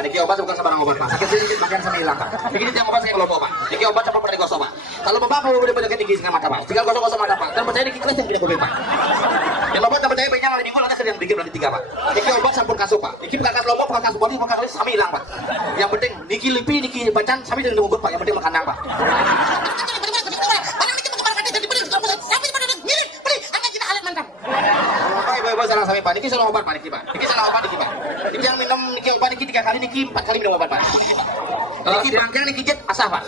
Pak. Niki obat bukan sembarang obat Pak. Sakit sedikit makan sama hilang Pak. Niki yang obat saya kelompok Pak. Niki obat cepat pada gosok Pak. Kalau Bapak mau boleh penyakit niki sama mata Pak. Tinggal gosok mata Pak. Dan percaya niki kelas yang tidak boleh Pak. Yang obat percaya banyak hari minggu ada yang bikin berarti 3 Pak. Niki obat sampun kasuh Pak. Niki bukan kas lombok, bukan kas bodi, bukan kali sami hilang Pak. Yang penting niki lipi, niki bacan, sami dengan ngumpul Pak. Yang penting makan Pak. Salah sami Pak, niki salah obat Pak, niki Pak. Niki salah obat niki Pak. Niki yang minum niki obat niki 3 kali, niki 4 kali minum obat Pak. Niki bangkang niki jet asah Pak.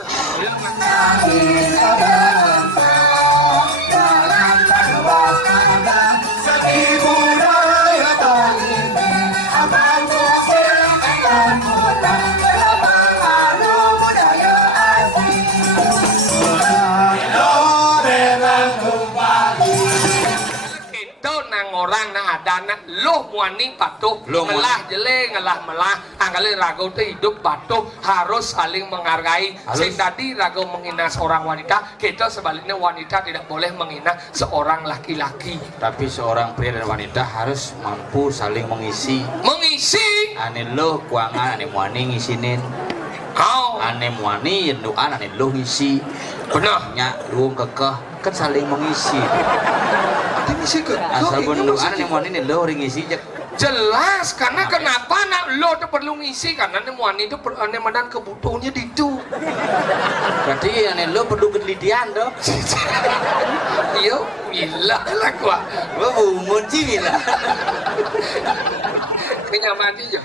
Orang na ada na loh muani patuh ngelah jele ngelah melah angkali ragu itu hidup patuh harus saling menghargai. Sing tadi ragu menghina seorang wanita, kita sebaliknya wanita tidak boleh menghina seorang laki-laki. Tapi seorang pria dan wanita harus mampu saling mengisi. Ane loh kuangan ane muani ngisinin. Ane muani yenduan ane loh ngisi. Benar. Nyak ruang kekeh kan saling mengisi. Asal benduan yang mau ini lo ngisi jelas karena kenapa nak lo tuh perlu ngisi karena nih muani itu medan kebutuhannya di itu. Berarti ane lo perlu penelitian dong. Iya, gila lah gua. Gua umur sih gila. Ini nyaman aja.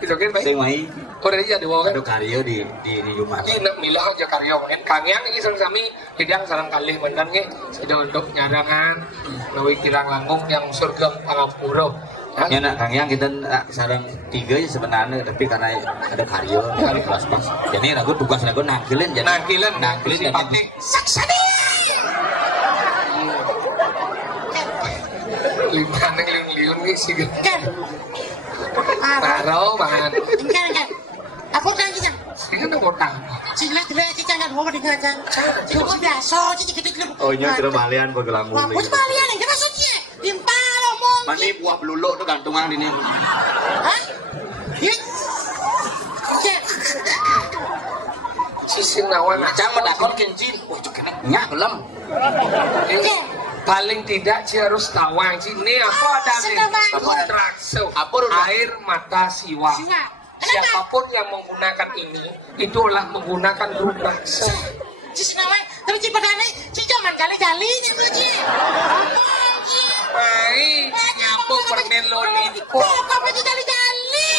Itu kan baik. Saya mai. Oh dari aja dua kan. Ada karyo di rumah. Ini nak milah aja karyo. Kan kangen ini sami hidang sarang kali mendannya sudah untuk nyarangan nawi kirang langgung yang surga pangapura. Ya nak Kang Yang kita sarang 3 ya sebenarnya tapi karena ada karyo di kelas pas. Jadi ragu tugas ragu nangkilin jadi nangkilin jadi saksani. Limpahan yang liun nih sih kan. Taro bahan. Kan. Aku kan kita. Ini kan utang. Sila kita nggak mau dengan aja. Cukup biasa jadi gitu. Oh nya kira malian pegelamu. Wah, malian yang kita suci. Limpah omong. Mani buah beluluk tuh gantungan ini. Hah? Ya. Sisi nawan Macam medakon kencin. Wah, itu kena nyak belum. Paling tidak sih harus tawang sini apa ada kontrakso air mata siwa. Siapapun yang menggunakan ini itulah menggunakan rudraksa. Cis nawai tapi cipadane ci zaman kali-kali gitu ci. Baik, nyampu permen loli. Kok kamu ci kali-kali?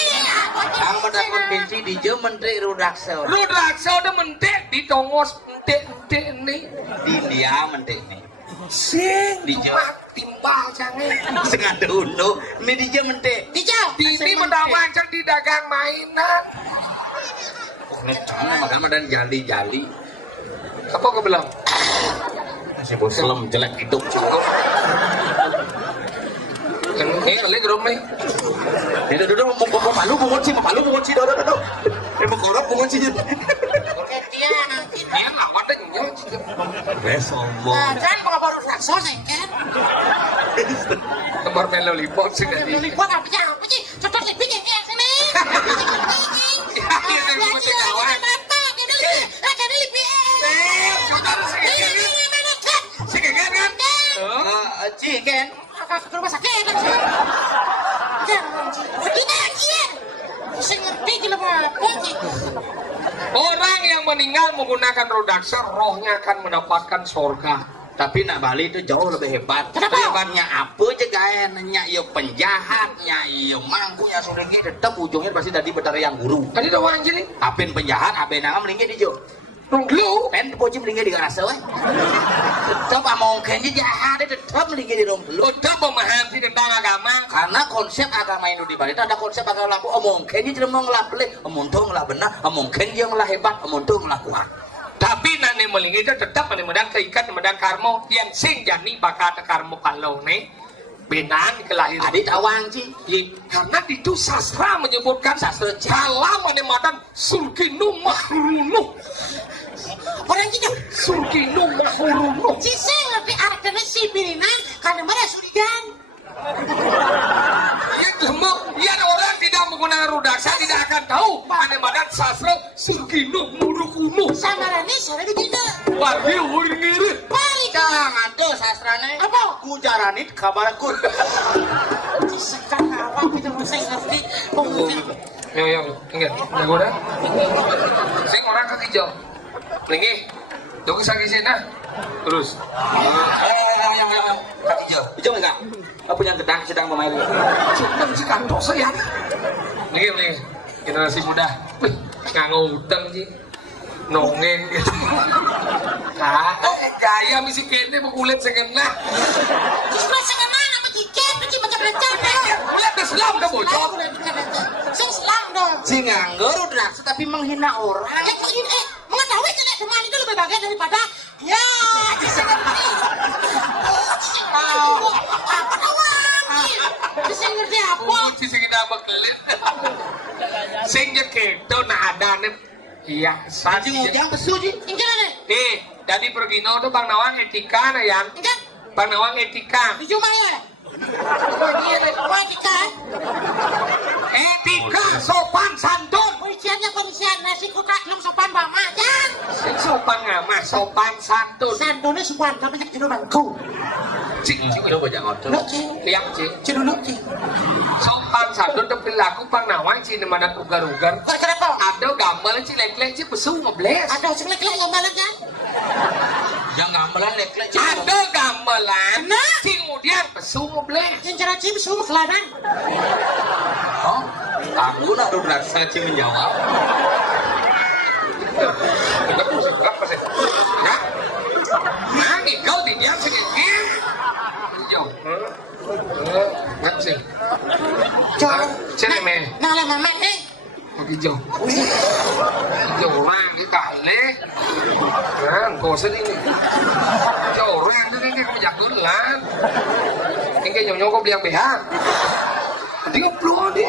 Ang medakon kencin di je menteri rudraksa. Rudraksa udah mentek di tongos mentek nih. Di dia menteri ini. Sing dijawab timbal jangan Sengaja uno ini dia mentek Dijawab ini mendawancang di dagang mainan makanya dan jali-jali apa kau bilang masih boselem jelek itu ini kali drum nih itu duduk mau palu pungunci dodo mau korok pungunci dia nanti dia ngawat deh sombong kan pengabar raksa sengken tempat main lollipop sih tadi lollipop apa sih cepat lebih yang sini Ciken ke rumah sakit orang yang meninggal menggunakan rudraksa rohnya akan mendapatkan surga. Tapi nak Bali itu jauh lebih hebat. Kenapa? Hebatnya apa aja kayaknya yo penjahatnya yo mangkunya surgi tetap ujungnya pasti dari betara yang guru. Tadi doang aja nih. Apen penjahat, apen nama melingkir di jo. Lu Pen poci melingkir di rasa weh. Tetap amongkennya jahat, tetap melingkir di rom. Lu udah memahami tentang agama. karena konsep agama Hindu di Bali itu ada konsep agama laku. Amongkennya jadi mau ngelah pelih, amonto ngelah benar, amongken dia ngelah hebat, amonto ngelah kuat. Tapi nane melingi itu tetap pada medang keikat medang karmo yang sing jani bakal karmo kalau nih benan kelahiran. Adik awang sih. Karena itu sastra menyebutkan Sastra kalam menematan surginu mahrunuh. orang gitu Surginu mahrunuh. siseng lebih artinya si birina karena mana surigan Ya orang tidak menggunakan rudraksa tidak akan tahu Segino murukumu. Samarane sare begini. Wadi uring ngirit. Jangan tuh sastrane. Apa? Kujaranit kabarku. Sekarang apa kita mau saya ngerti. Yang ingat, nagoda. Sing orang kaki hijau. Lingi. Tunggu sakit sini. Terus. Yang kaki hijau. Hijau enggak? Apa yang sedang memain? Cuman si kantor saya. Lingi. Generasi muda. Wih, nggak ngutang sih. Nongeng gitu. Gaya misi kene kulit sengena. Justru sengena nama tiket nanti macam rencana. Kulit Islam dah bocor. Sing Islam dong. Si nganggur udah, tapi menghina orang. Mengetahui kan teman itu lebih bagus daripada ya apa kawan? Bisa ngerti apa? Si kita bekelit. Sing jeketo na ada nih. Iya, Anjing ujang besu ji. Ingin ada? Jadi pergi tuh Bang Nawang etika na yang. Ingin? Bang Nawang etika. Di rumah ya? Iya, etika. Etika sopan santun. Polisian nasi kuka belum sopan mama kan? Sing sopan ngamah sopan santun. Santonnya sopan tapi jadi bangku. Cing Coba jangan tuh. liang cing. Ceduluk cing. Sopan santun tapi laku Bang Nawang cing mana ugar-ugar. Kenapa? Ada gambar cing lek-lek cing pesu ngebles. Ada selek-lek yang malam kan? Yang gamelan lek-lek. Ada gamelan. Nah. Cing kemudian pesu ngebles. Yang cara cim semua keladan. Oh, aku nak duduk saya cing menjawab. Kita pusing berapa sih? Ya. Nanti kau tidak sedikit. Hijau. Nggak sih. Coba. Sini me. Nah lah mama Hijau. Hijau orang di kali. Nah, kau sedih ni. Hijau orang tu ni kau jago lah. Ini nyonya kau beli yang BH. Tengok peluang ni.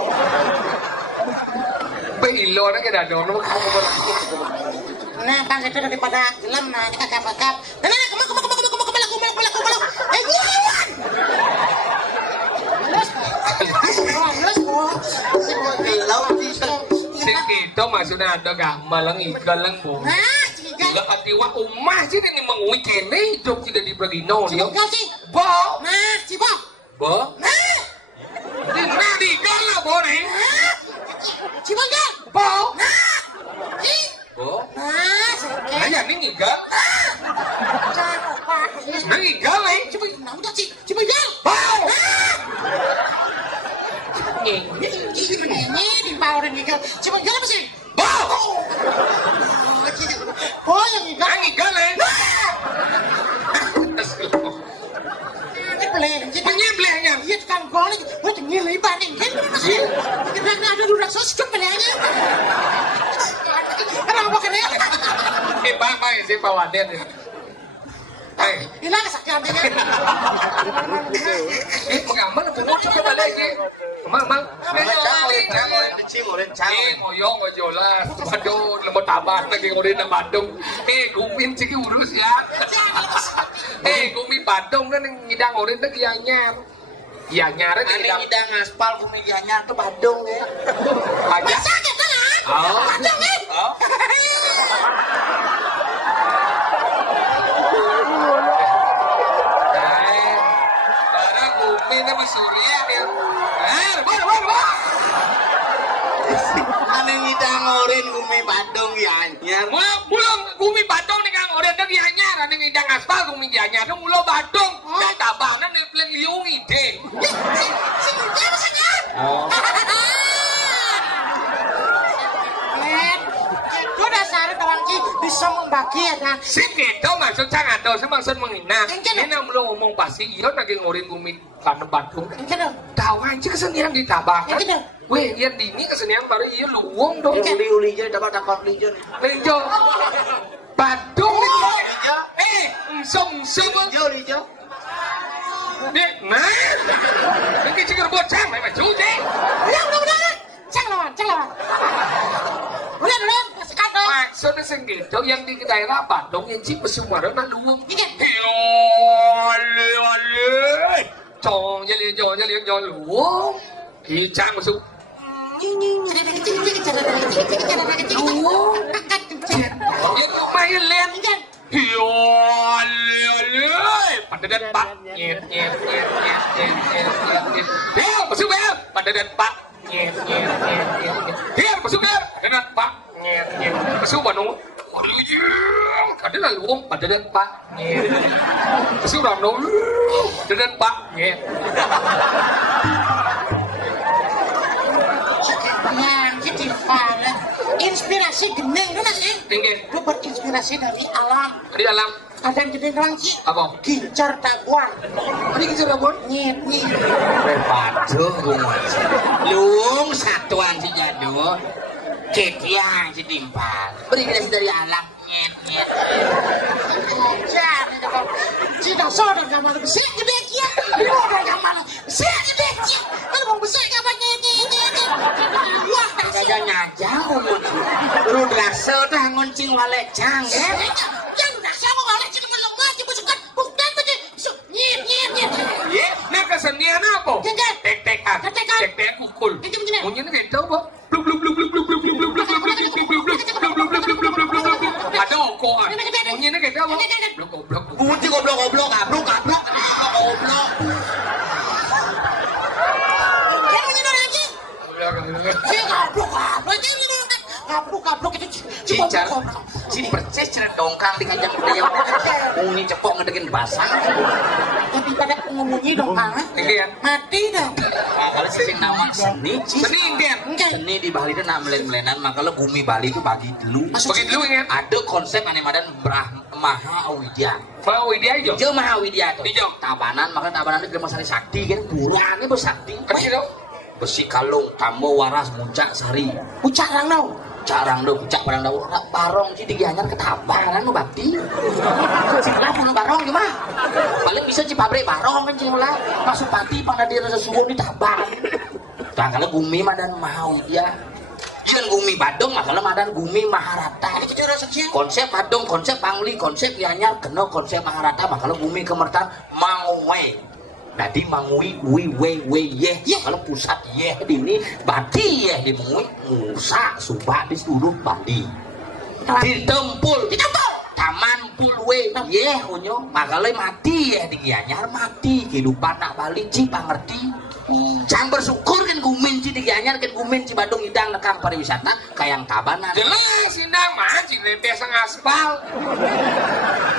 Pilo na kita dong, nama kamu berapa? Nah kan itu daripada film nah kakak-kakak. Nah kemana? Si kita maksudnya ada gambar lang ikan lang bu. Gak katiwa umah sih ni mengui kene hidup tidak dibagi no dia. Bo, Nah, si Bob. bo, Nah, di kala bo ni. si Bob kan? Bo, Oh, Nah, sakit. nanya ni ngiga, Jangan lupa. nang ngiga ni. Coba nak udah si Bob kan? Bo, Ini di bawah ini kan. Coba jalan apa sih? bo, Oh, yang ini kan? nang ngiga ni. Ini boleh. Penyeblehnya. Iya tukang boleh. Wah, tinggi lebar nih kan? Kita ada dulu sos cukup belanya. Kenapa kena? Bang, si pawaden. Hey, Hilang kesakitan dia. pengamal puno coba lagi. Mang, moyong ojola. Aduh, lemot tabak lagi ngomongin nama Bandung. Gumin sih urus ya. Gumi Bandung kan ngidang orang lagi anyar. Iya nyar ini ngidang aspal kumiliannya ke Bandung ya. Aja. Sakit kan? Oh. Bandung nih. Para Gumi na Missouri ya. Ane ngidang oren kumi Bandung ya anyar. Mulang Gumi Bandung nih kang orang lagi anyar. Ane ngidang aspal Gumi anyar. Mulo Bandung. Dan tabanan nih peleng liung ide. Oh. Itu dasar orang bisa membagi ya kan? Si kita maksud sangat tahu maksud menghina. Ini belum ngomong pasti iya lagi ngorin Gumi Bandung. Enggak. Tahu aja kesenian di tabakan. Weh, yang dini kesenian baru iya luwung dong. Uli je dapat takut lijo nih. Lijo. Bandung lijo. Sum. Lijo. Nih, nah. Ini cikar bocang, memang cuci. Udah. Cang lawan. Udah, masih kata. Maksudnya segitu yang di daerah Bandung yang cip semua orang luwung. Iya. Ale. Chong jadi luwung. Hicang masuk. Luwung. Pandadan Pak. Nyet. Bel, masuk bel. Pandadan Pak. Nyet. Bel, masuk bel. Pandadan Pak. Nyet. Masuk Bandung. Kadang luang Pandadan Pak. Nyet. Masuk Bandung. Pandadan Pak. Nyet. Yang jadi pala inspirasi gening kan sih? Tinggi. Lu berinspirasi dari alam. Di dalam Ada yang jadi lagi. apa? Gincar daguan. Ini kita rabon. Nyet. Repaduh lung satuan si jadul ketiang si timpal berinspirasi dari alam nyet. Jangan itu. Cina sodo gambar besar gede kia. Lu ada gambar besar gede kia. Lu mau besar gambar nyet. Wah, Kaga nyajau lu drasa dah ngoncing walecang jangan udah sama oleh cina ngelongga dibusukan bukan begitu. Nyet. Nah kesenian apa? Tinggal. Tek-tekan. Tek-tekan. Tek-tek pukul. Itu macam mana? Bunyinya kayak tahu pak. Blub blub blub blub blub blub blub blub blub blub blub blub blub blub blub. Ada okoan. Bunyinya kayak tahu pak. Blok goblok. kunci goblok abruk goblok Yang punya lagi. Gablok itu cicar si perces cerita dongkang dengan yang budaya ungi cepok ngedekin basah tapi pada ngomongnya dong kang Tinggian. mati dong. kalau sing nama seni Seni Indian. seni di Bali itu nama melen-melenan makanya bumi Bali itu bagi dulu Bagi dulu ingat. ada konsep anemadan Maha Widya Mau dia aja. Ijo Maha Widya tuh Ijo. tabanan makanya tabanan itu masih sakti kan buruannya bu sakti Kecil dong. besi kalung tambo waras muncak sari Ucarang dong. carang do pucak barang daun barong sih digianyar ketabaran lu bakti sebelah barong gimana paling bisa ci pabrik barong kan lah masuk pati pada dia rasa subuh di tabang nah kalau gumi madan mau dia jangan gumi badung makanya madan gumi maharata Itu rasa kia. konsep badung konsep pangli konsep gianyar kena konsep maharata makanya gumi kemertan mau Nadi mangui we ye kalau pusat ye di ini bati ye di mangui musa subah di seluruh Bali ditempul taman pul we ye unyo makanya mati ye di Gianyar mati kehidupan nak Bali ci pangerti Cang bersyukur kan gumin ci di Gianyar kan gumin ci Bandung hidang nekang pariwisata kayang tabanan Jelas sindang mah cing lempes sang aspal.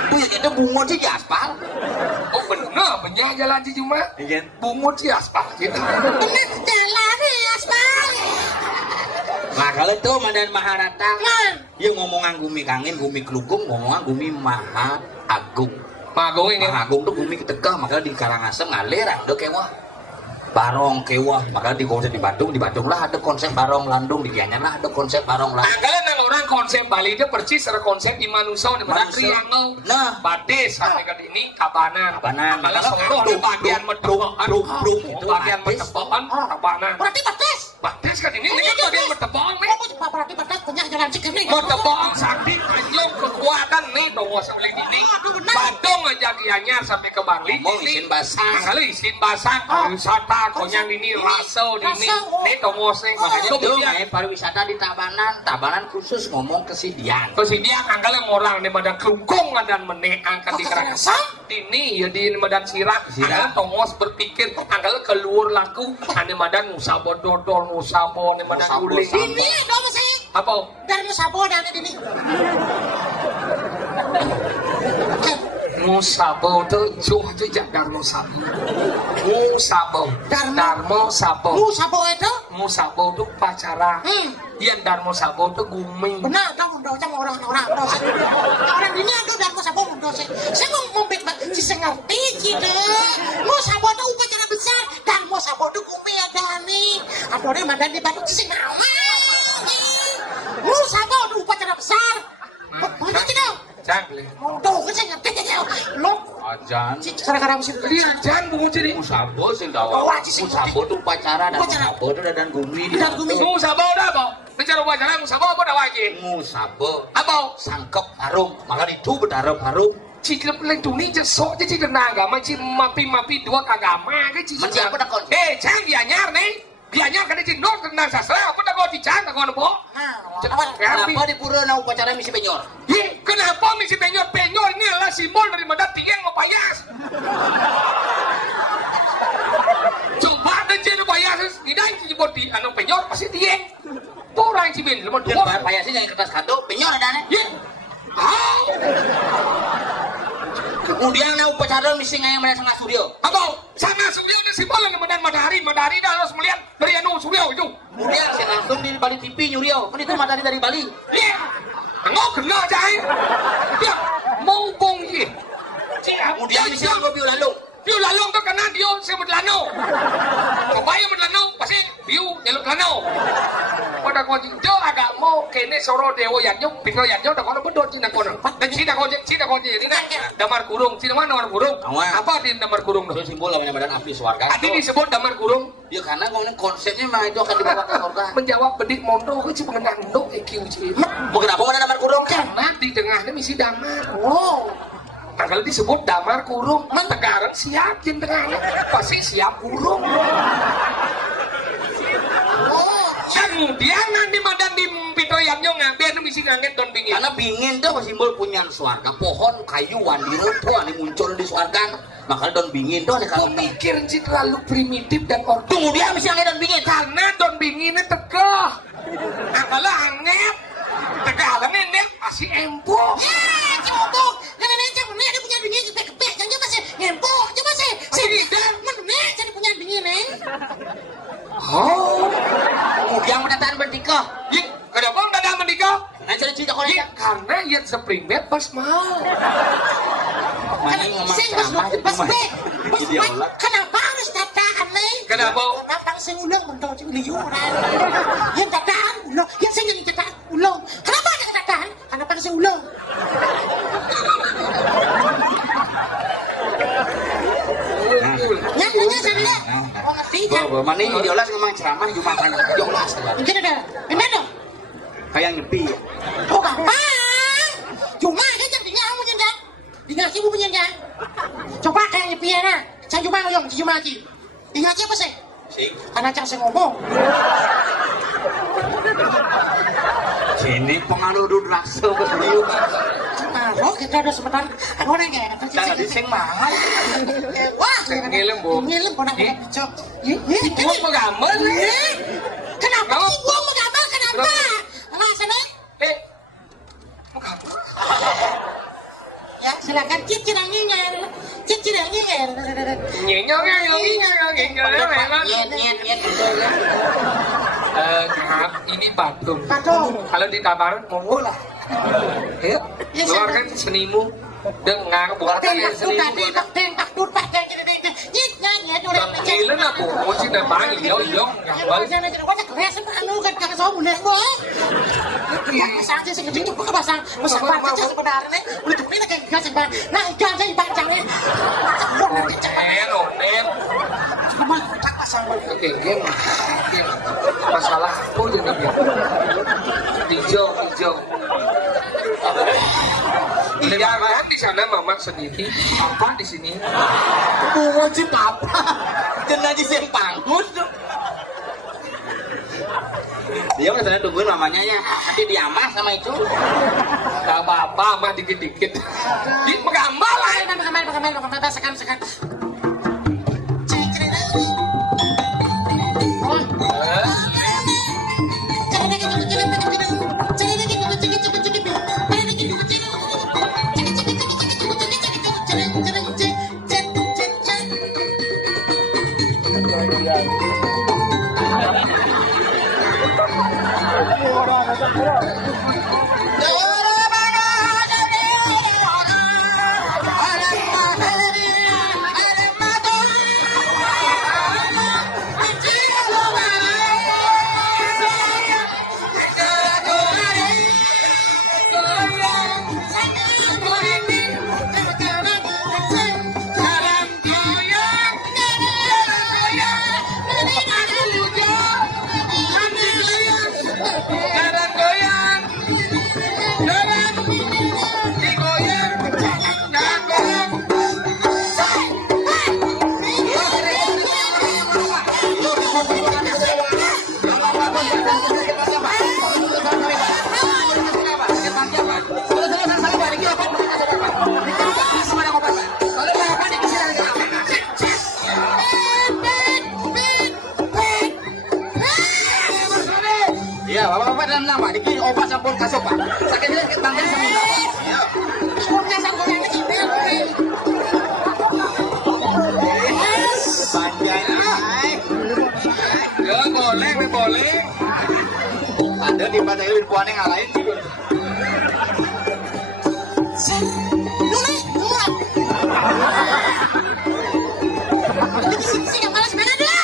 punya kita bungo ci di aspal Oh bener, benyah jalan ci cuma. Bungut ci aspal gitu. Bener jalan nih aspal. makanya tuh Madan Maharata Kan. dia ngomongan gumi kangin gumi kelukung ngomongan gumi Maha Agung Magung ini. Maha Agung tuh gumi ketegah makanya di Karangasem ngalir ada kewah barong kewah makanya di konsep di Bandung lah ada konsep barong landung di Gianyar lah ada konsep barong landung Anggalan nang orang konsep Bali itu percis secara konsep di manusia di mana Manusia. triangle. Nah. Bades sampai ke ini kabanan. Kabanan. Anggalan soro di bagian metepokan. Bruk, itu Bagian batis. metepokan kabanan. Berarti batas. Bades kan ini kan bagian metepokan nih. Oh, berarti batas banyak jalan cikir nih. Metepokan sakti anjlok kekuatan nih dongo sampai ini. Badung aja Gianyar sampai ke Bali. Ngomong isin basah. Anggalan isin basah. Wisata konyang ini raso ini. Nih dongo sih. Makanya itu kemudian kayak pariwisata di Tabanan khusus ngomong kesidian terus ini anggalan orang di Medan Kelungkung dan meneh angkat di Karangasem ini ya di Medan Sirak anggalan tongos berpikir anggalan keluar laku di Medan Musabo dodol Musabo di Medan Musabo, guling Musabo. Ini dong saya. apa Dari Sabo dan ini. Musabo tuh juh jejak Darmo Sabo Musabo Darmo Sabo Lu Sabo itu? Musabo tuh pacara yang Darmo Sabo tuh guming Benar dong, dong sama orang-orang. Orang ini ada dari Sabo dong. Saya mau membet si ngerti gitu. Lu Sabo itu upacara besar dan mau Sabo itu kumi ada nih. Ada orang madan di Bandung sih mau. Lu Sabo itu upacara besar. Mana gitu? Jangan Tuh, kan saya ngerti aja. Lu ajan gara-gara musim dia jangan bungu jadi Musabo sih dawa Musabo tuh upacara dan Musabo tuh dan gumi di Dan gumi. Musabo udah apa bicara wawancara Musabo apa dah wajib Musabo apa sangkep harum maka itu berdarah harum Cikir peleng tuni jesok je cikir agama cik mapi dua agama ke cikir. Menjadi apa dah kon? Cang Gianyar nih. Gianyar kan cik nok tentang sastra apa dah kau dicang kau nopo? kenapa di pura na upacara misi penyor Kenapa misi penyor? Penyor ini adalah simbol dari Medan Tingeng mau payas. Coba dan jadi bayar tidak disebut di anu penyor pasti dia. Tuh orang cibin lemon Dia dua. bayar sih yang kertas kado, penyor ada nih. Ya. Ah. Kemudian na upacara misi ngayang mana sama Suryo. Apa? Sana Suryo ada simbolan medan matahari dah harus melihat dari anu Suryo itu. Kemudian saya langsung di Bali TV Nyuryo. Kan itu matahari dari Bali. Ya. Kena cai. Dia mau bong ye. Kemudian misi lo biolalung. Biu lalong tu kena dia sebut lano. Kebaya men lano pasti biu jaluk lano. Pada kau dia agak mau kene soro dewa yang nyok, pikir yang nyok, dah kalau bedot cina kono. Dan cina kau jadi ni damar kurung. Cina mana damar kurung? Apa dia damar kurung tu? Itu simbol namanya badan api swarga. Tadi disebut damar kurung. Ya karena ngomongin konsepnya mah itu akan dibawa ke surga. Menjawab bedik mondo itu pengendang dok EQ cina. Bukan apa ada damar kurung kan? Karena di tengahnya misi damar. Oh. Nah kalau disebut damar kurung, mentegaran siap di tengahnya pasti siap kurung. Oh, kemudian nanti madan di pito yang nyong biar misi nganget don bingin. Karena bingin itu simbol punya swarga, pohon kayu wandiro tuh ini muncul di swarga. Makanya don bingin tuh ada kalau mikir sih terlalu primitif dan ordo. Tunggu dia mesti nganget don bingin Karena don binginnya tegah. Apalah anget. Tegah anget masih empuk. Empuk. Nenek mana ada punya bingin kita kepek jangan masih empuk. Coba sih. Mana jadi punya bingin nih. Oh. Kemudian menataan bertikah. Yik, kenapa enggak ada menikah? Nah cerita kau Yik, karena yang spring bed pas mau. Mana ngomong Pas kenapa harus tataan nih? Kenapa? Karena langsung ulang mentok liuran. Yang tataan ulang, yang saya jadi tataan ulang. Kenapa ada tataan? Karena langsung ulang. Nyatanya saya mau ngerti kan? Mana ini diolas ngomong ceramah di rumah sana. Diolas. Mungkin ada, gimana? Kayak nyepi. Oh gampang. Cuma aja jadinya kamu nyendang. Tinggal ibu punya. Coba kayak nyepi ya nah. Saya cuma ngomong, cuma lagi. Ingat siapa sih? Karena cang saya ngomong. Sini pengaruh rasa keserius. Oh kita udah sebentar. Aku nanya ya. Jangan dising mahal. Wah, Ngilim bu. ngilim kau nak bincang. Ibu mau gambar? Kenapa? Ibu mau gambar kenapa? Nah sana. Mau gambar? Ya silakan cicir yang ngingel. Nyenyong. Ini patung. Kalau ditabaran monggo lah. Ya, keluarkan senimu dengan keluarkan senimu. Gila lah bu, kunci dan bangi yong gambar. Oke, game. Masalah aku jadi hijau. Iya kan di sana mama sendiri, papa di sini. Wajib apa? Jenajah yang panggut. Dia kan sana tungguin mamanya ya. Nanti diamah sama itu. Gak apa-apa, mah dikit-dikit. Di menggambar lah. Pakai sekan. Niki obat sampun kasih Pak. Sakitnya bangkang sembilan. Iya. Sudah sampai yang ini. Panjang. Ya boleh. Ada di pada ilmu puan yang lain. Di sini yang malas mana dia?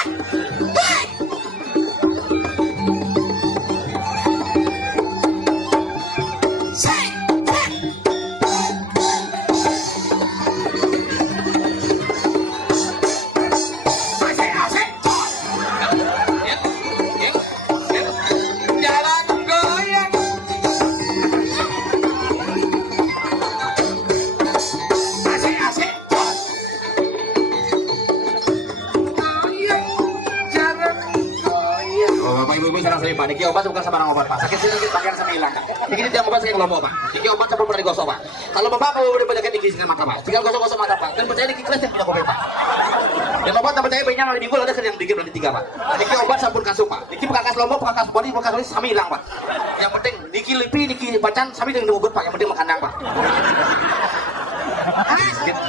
Niki obat bukan sembarang obat Pak. Sakit sedikit pakaian sama hilang. Niki dia obat saya kelompok Pak. Niki obat sampai pernah digosok Pak. Kalau Bapak mau udah banyak Niki dengan mata Pak. Tinggal gosok-gosok mata Pak. Dan percaya Niki kelas yang punya kopi Pak. Dan obat tak percaya banyak di gula ada kerjaan dikit berarti 3 Pak. Niki obat sampun kasih Pak. Niki bekas lombok, bekas body, bekas body sama hilang Pak. Yang penting Niki lipi, Niki bacan sami dengan ugut Pak. Yang penting makandang Pak.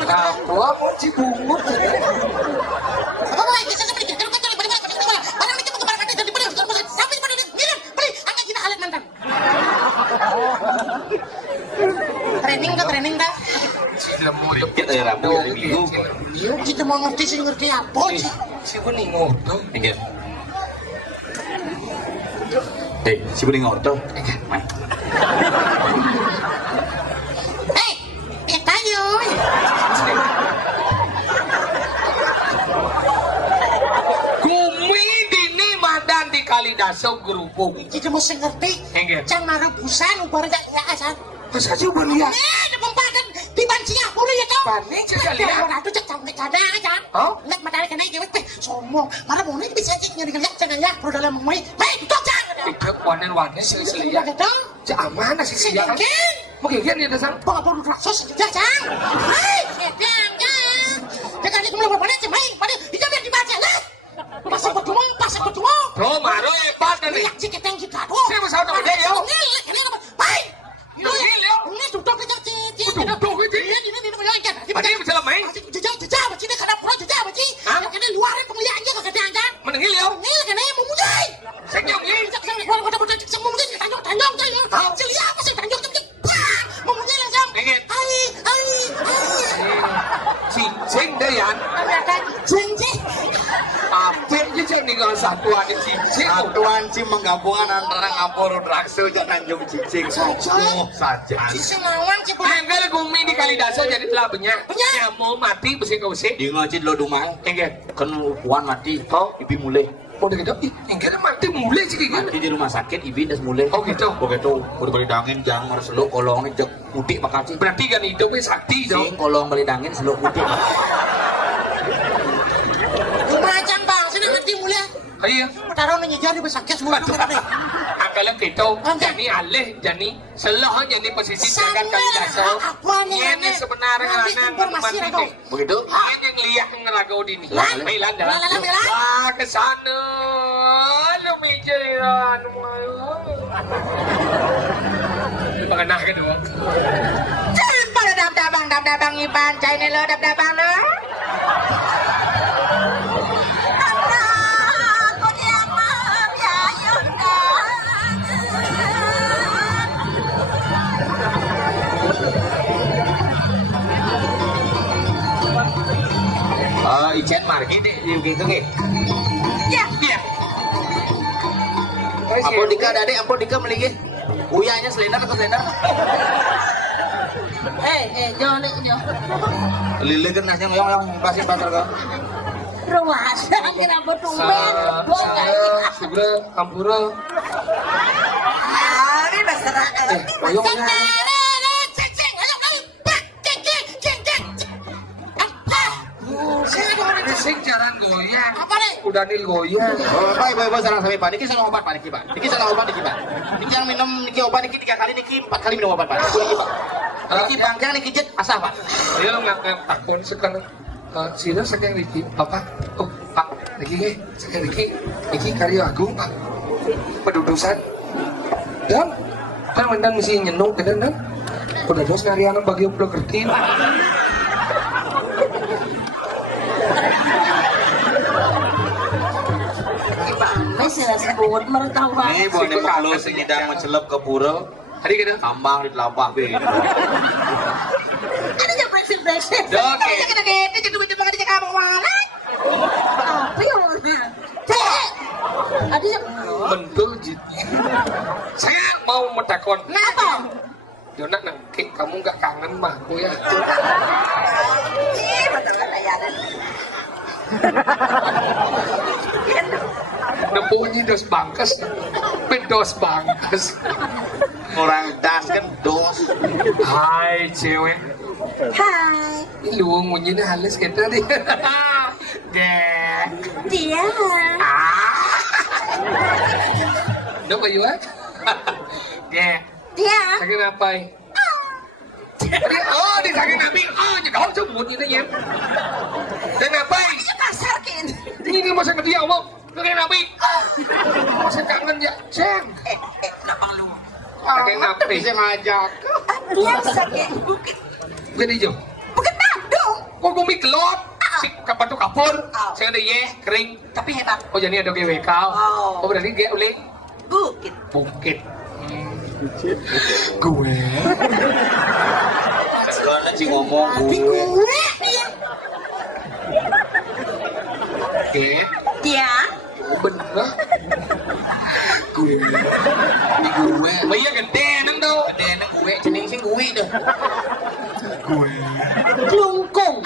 Apa mau cibungut? Training dah. Kita ya rabu hari Minggu. Kita mau ngerti apa sih? Si bening ngoto. Niki. Si bening ngoto. Kita yuk. Kumi dini madan di Kalidaso gerupung. Kita mesti ngerti. Enggak. Can marah busan ubar tak ya asan. Masa aja ubar lihat. Ada pempadan di bancinya boleh ya toh. Panik saja lihat. Orang itu cek ada kan. Oh? Nak madari kena gitu. Sombong. Marah boleh bisa cek nyari kerja jangan ya. Pro dalam mui. Baik itu jangan. Itu wanen seli-seli ya. Gitu. Cak aman sih sih ya. Mungkin dia dasar. Bapak rasos jangan. Baik, jangan. Jangan itu mulai berpada cemai. Pada dijamin dibaca lah. Pasang bertemu. Tuh, maro hebat nih. Lihat cek kita kita. Saya besar sama dia yo. Baik. Ini duduk aja cik. Duduk aja. Ini menjalankan. Tadi bisa lemah. Jejak baci dia kena pro jejak baci. Karena luarin pemilihannya ke kerjaan kan. Menengil yo. Ini kena memudai. Saya nyongi. Kalau kata budak semua tanjong. Celia apa sih tanjong cepet. Memudai langsung. Hai. Cincin deh ya. Cincin. Apa aja cek nih kalau satuan cincin. Satuan Cim menggabungkan antara Ngampur Drakso dan Tanjung Cicing. Saja. Cincin lawan cipu. Enggak gumi di Kalidaso jadi telah banyak. Ya mau mati besi kau sih. Di ngajit lo dumang. Enggak. Kan puan mati. Oh, ibi mulai. Oh gitu. Enggak mati mulai sih gitu. Mati di rumah sakit ibi das mulai. Oh gitu. Begitu. Udah beli dangin jangan selo kolong jek mudik makasih. Berarti kan hidupnya sakti dong. Sing kolong beli dangin selo mudik. Macam bang, sini ngerti mulai. Iya. Taruh nanya jadi besaknya semua itu kan. Kalau gitu, jadi alih, jadi selalu jadi posisi dengan Kalidaso. Ini sebenarnya anak mati. Begitu? Ini yang lihat ngeragau di ini. Milan jalan. Ke sana. Lu mikiran. Pengenah kedua. Pada dab-dabang iban, China lo dab-dabang lo. Icet margi deh di gitu ge. Ya. Ampun Dika dade, ampun Dika meuli ge. Uyanya selendang atau selendang? Jangan. Lili kan nanya yang pasti pasar kan. Ruas, kenapa tumben? Sudah, kampura. Ini basah. Oyong ya. Sing jalan goyang. Apa nih? Udah nih goyang. Oh, baik, sarang sampai Pak. Niki salah obat Pak Niki, Pak. Niki salah obat Niki, Pak. Niki yang minum Niki obat Niki 3 kali, Niki 4 kali minum obat Pak. Niki, Pak. Niki bangkang Niki jet asah, Pak. Dia lo nggak takut sekarang. Sila sakit Niki, Papa. Oh, Pak. Niki sakit Niki karya agung, Pak. Pedudusan. Dan kan mendan mesti nyenuk kadang kan. Udah dos ngari anak bagi upload kertin. Masih sebut mertawa. Ini boleh kalau sengidang mencelep ke pura. Hari kita Tambah di telapah be. Ada yang presiden. Oke. Kita jadi macam mana dia kamu mana? Apa yang ada yang Bentul jit. Saya mau mentakon. kenapa? Jona nangkik kamu nggak kangen mah aku ya. Betul layanan. Nepunya dos bangkes. Pedos bangkes. Orang das kan dos. Hai cewek. Hai. Ini luang munyinya halus kita nih. Gek. Dia. Udah apa yuk? Gek. Dia. Sakit apa? Oh, di sakit nabi. Oh, jangan sebut ini ya. Dan apa? Dia pasar kin. Ini masa ke dia omong. Sakit nabi. Masa kangen ya, Cem. Kenapa lu? Sakit nabi. Bisa ngajak. Dia sakit bukit. Bukan hijau. Bukit Bandung. Kok gue gelap? Si kapan tuh kapur? Saya ada ye kering. Tapi hebat. Oh jadi ada GWK. Oh berarti gue uling Bukit. bukit. Gue. Karena sih ngomong Tapi gue dia. Oke. Dia. Bener. Gue. Di gue. Maya gede nang đâu. gede nang gue cening sing gue dah. Gue. Klungkung.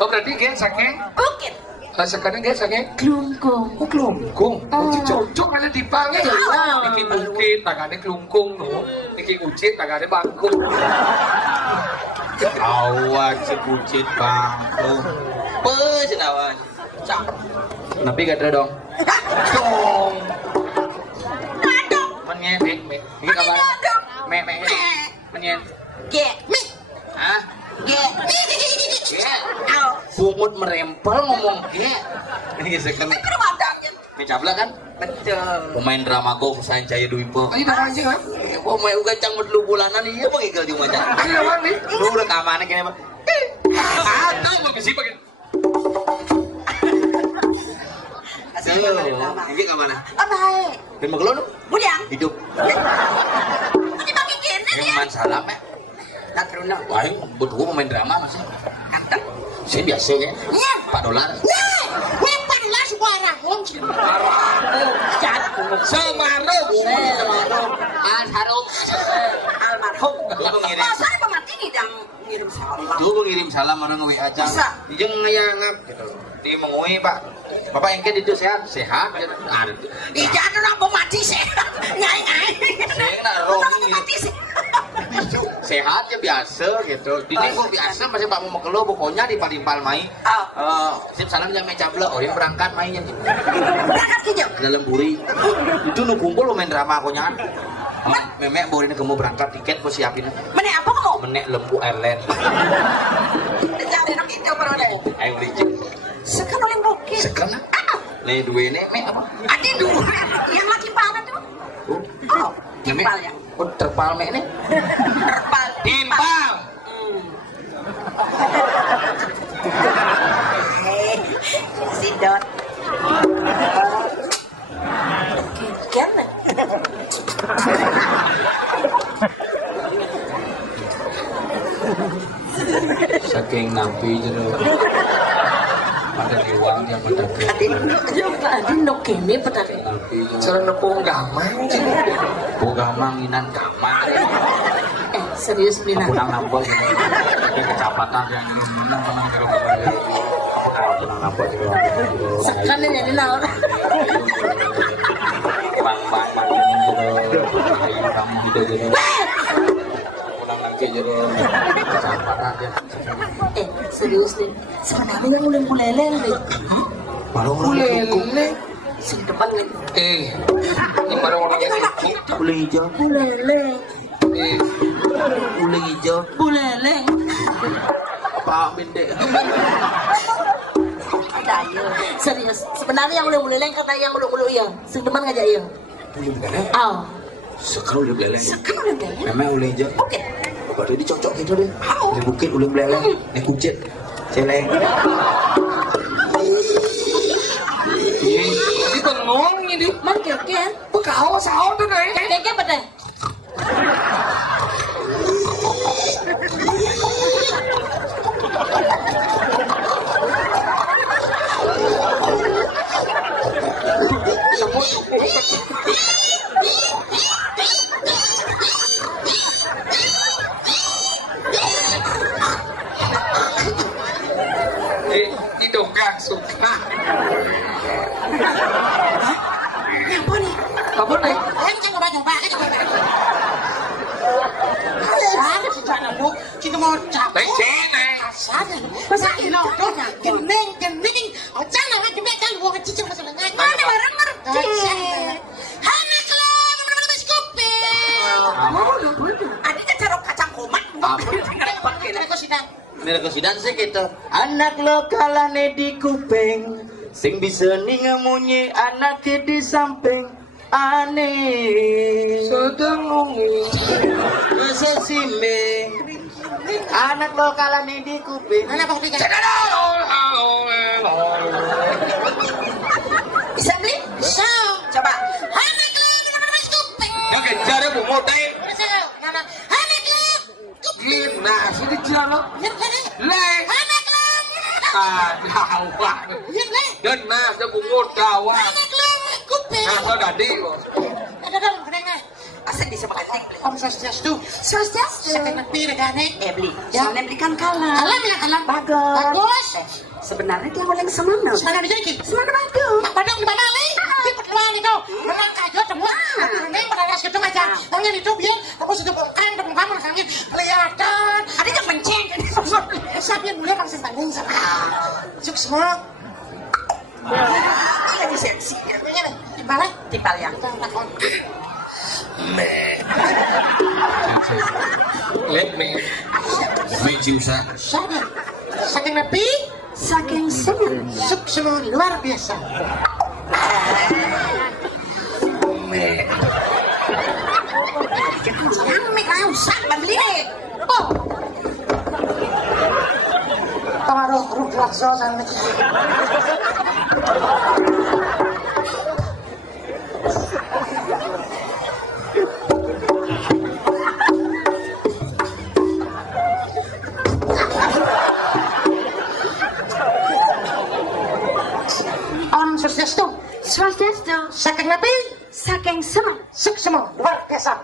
Oh berarti gue sakit. Bukit. Sekarang gue sakit. Klungkung. Oh kelungkung. Oh cocok ada di pangai. Iki bukit, tangannya kelungkung no. Iki ucit, tangannya bangkung. Awan sebucit bangku. Pes nawan. Cak. Napi gak ada dong. Dong. Aduk. Menye me. Ini kabar. Me. Menye. Ge. Mi. Hah? Ge. Ge. Au. Pungut merempel ngomong ge. Ini sekan. Tapi kerumatannya. Mecabla kan? Betul. Pemain drama golf Sancaya Dwipo. Ayo dah anjing kan? Pemain uga cang medlu bulanan iya bang igal di macan. Ayo lawan nih. Lu udah kamarnya gini bang. Atau mau besi pakai. Ini kemana? Oh baik. Dan magelon Budang. hidup. Ini pakai gini ya. Man salam ya. Tak teruna. Wah, berdua pemain drama masih. Antep. Saya biasa ya. Iya. $4. Nih pernah suara kunci. Jatuh. Semarung. Almarhum. Almarhum. Lu ngirim. Oh, saya pemati nih dang ngirim salam. Tuh lu ngirim salam orang WA aja. Bisa. Jeung ngayangap gitu. Di mengui Pak. Bapak yang itu sehat, sehat. Ada. Di jatuh nak pemati sehat. Nyai. Saya nak romi Pemati sehat. sehat ya biasa gitu. Di minggu biasa masih Pak mau kelo pokoknya di Palimpal mai. Sip salam jam mecabla oh yang berangkat mainnya gitu. Berangkat ke jam. Dalam buri. Itu nu kumpul lu main drama aku nyan. Memek bawa ini kamu berangkat tiket ku siapin. Menek apa kamu? Menek lembu airline. Jangan nak itu berada. Ayo licin. Sekarang oleh bukit. Sekarang nih dua ini mek apa? Ada dua. Yang laki panah tuh. Oh, timpal ya. Oh terpal mek ini. Timpal. Timpal. Sidot. Kan? Saking napi jero. Ada liwang yang mendadak. Adin nok kene petare. Napi Cara nepung gamang. boga manginan kamar. Serius Bina. Aku nang nampol ini. Ada kecapatan yang nang tenang jero. Aku nang nampol jero. Sekarang jadi naon. Bang ini jero. Kamu gitu jero. Pulang lagi jero. Kecapatan ya. Serius nih. Sebenarnya yang mulai buleleng nih. Baru Ulele. Si depan nih. Ini baru orang yang Ule hijau. Buleleng. Ule hijau. Buleleng. Pak Binde. Serius. Sebenarnya yang mulai buleleng kata yang ulu-ulu iya. Si depan ngajak iya. Ulin beleng. Oh. Sekarang ulin beleng. Sekarang udah beleng. Memang ulin aja. Oke. Bapak dia cocok gitu deh. Di bukit ulin beleng. Nih kucit. Celeng. Ini bengong ini. Man keke. Kau sao tuh nih. Keke apa deh? Đi đồ càng sụt ha. Apa nih? Apa nih? Kan coba kan coba. Kasar si Jana Bu, kita mau capek. Đấy chế này. Kasar. Masa ilo tuh geneng. Oh Jana kan juga kan gua cicing masalah ngaji. Mana bareng ngerti. Hana kelam menulis kopi. Mau lu. Adi kan taruh kacang komat. Mereka sidang sih gitu. Anak lokalane di kuping, sing bisa ningemunyi anaknya di samping. Aneh Sedang nungi. bisa simbing. Anak lokalane di kuping. Mana Pak Tiga? Bisa beli? Bisa. Coba. Hana kelam menulis kopi. Yang kejar ya bu motai. Bisa. Hana kelam. Nah, sini jalan. Le. Hana kelam. Ah, jawab. Dan nah, saya bungut jawab. Hana kelam. Kopi. Nah, saya dah di. Ada dalam kenengnya. Asal bisa makan teh. Om Swastiastu. Swastiastu. Sakit nepi regane. Beli. Soalnya belikan kalah. Kalam ya kalam. Bagus. Bagus. Sebenarnya dia oleh semana. Sekarang bisa ki. Semana bagus. Padang di mana nih? Di petualang itu. Menang kajo semua. Neng menaras gitu aja. Tangan itu biar aku sudah bukan dan kamu rasanya kelihatan. Ada yang menceng. Siapa yang mulai langsung tanggung sama. Cuk semua. Lagi seksi. Di balik. Tipal yang. Let me. Menciusa. Sabar. Saking nepi. Saking senang. Suk semua luar biasa. Kami kau sak beli deh. Oh. Pengaruh grup lakso sama. Om Swastiastu. Swastiastu. Saking nepi. Saking senang. Suk semua luar biasa.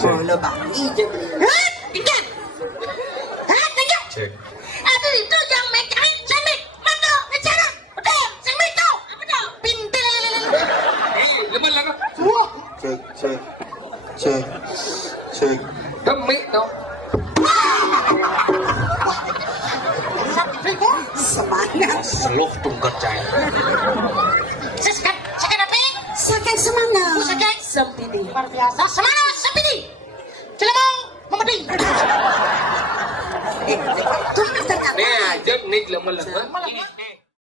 Bola bangi je beli. Hah? Ikan. Hah? Tengok. Cek. Ada itu yang mencari samik. Mana? Bicara. Betul. Samik tu. Apa tu? Pintil. Lepas lah. Wah. Cek. Demi tau. Sakit juga. Semangat. Seluh tungkat cahaya. Saking apa? Saking semangat. Saking Sempidi. luar biasa. Semangat sepidi. Celemong memedi. Tuh ternyata. Nè, chết nít là mình là